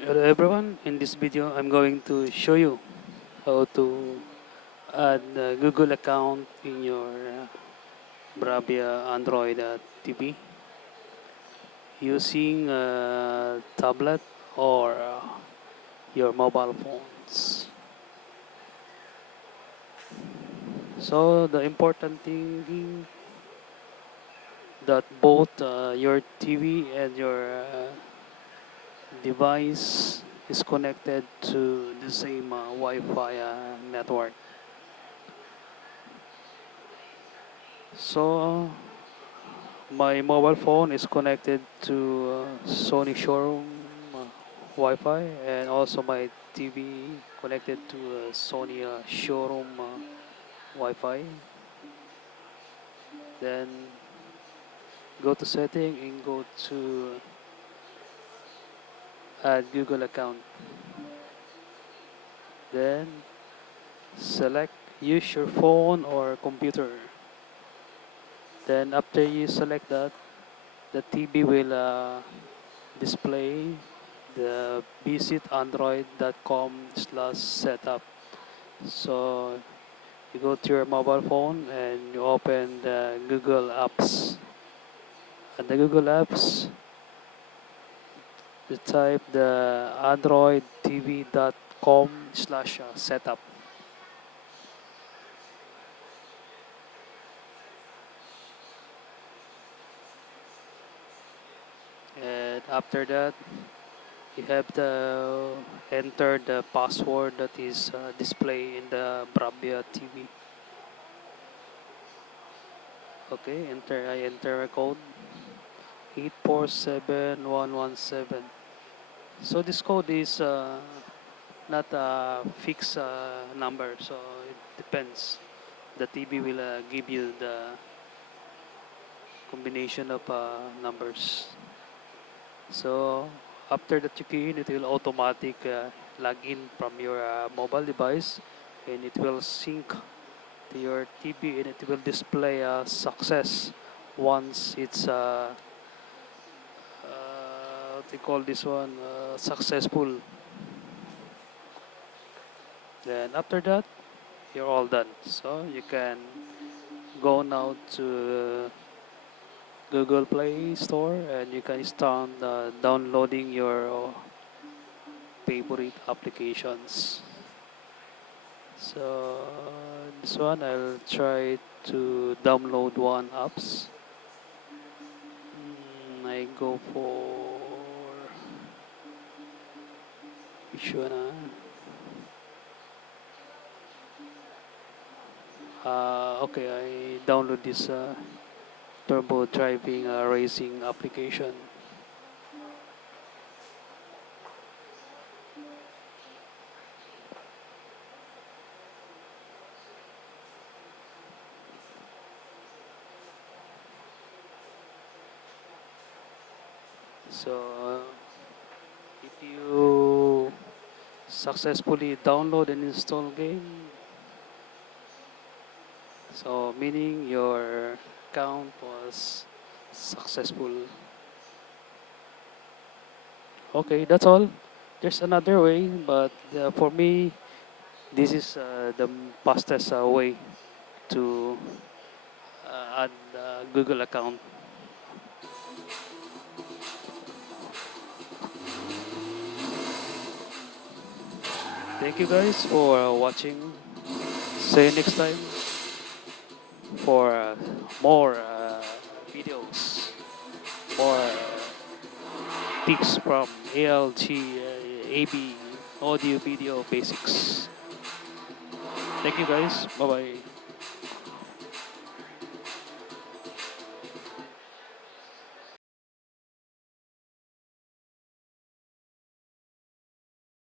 Hello everyone, in this video I'm going to show you how to add a Google account in your Bravia Android TV using a tablet or your mobile phones. So the important thing that both your TV and your device is connected to the same Wi-Fi network. So my mobile phone is connected to Sony showroom Wi-Fi, and also my TV connected to Sony showroom Wi-Fi. Then go to setting and go to add Google account. Then select use your phone or computer. Then after you select that, the TV will display the visit android.com/setup. So you go to your mobile phone and you open the Google Apps. And the Google Apps, you type the androidtv.com/setup. And after that, you have to enter the password that is displayed in the Bravia TV. Okay, I enter a code 847117. So this code is not a fixed number, so it depends. The TV will give you the combination of numbers. So after that you key in, it will automatic log in from your mobile device, and it will sync to your TV, and it will display a success once it's what they call this one successful. Then after that, you're all done. So you can go now to Google Play Store and you can start downloading your favorite applications. So this one I'll try to download one apps. I go for which one? Okay, I download this turbo driving racing application. So if you successfully download and install game, so meaning your account was successful. Okay, that's all. There's another way, but for me, this is the fastest way to add Google account. Thank you guys for watching. See you next time for more videos, more tips from ALG, AB, audio video basics. Thank you guys. Bye bye.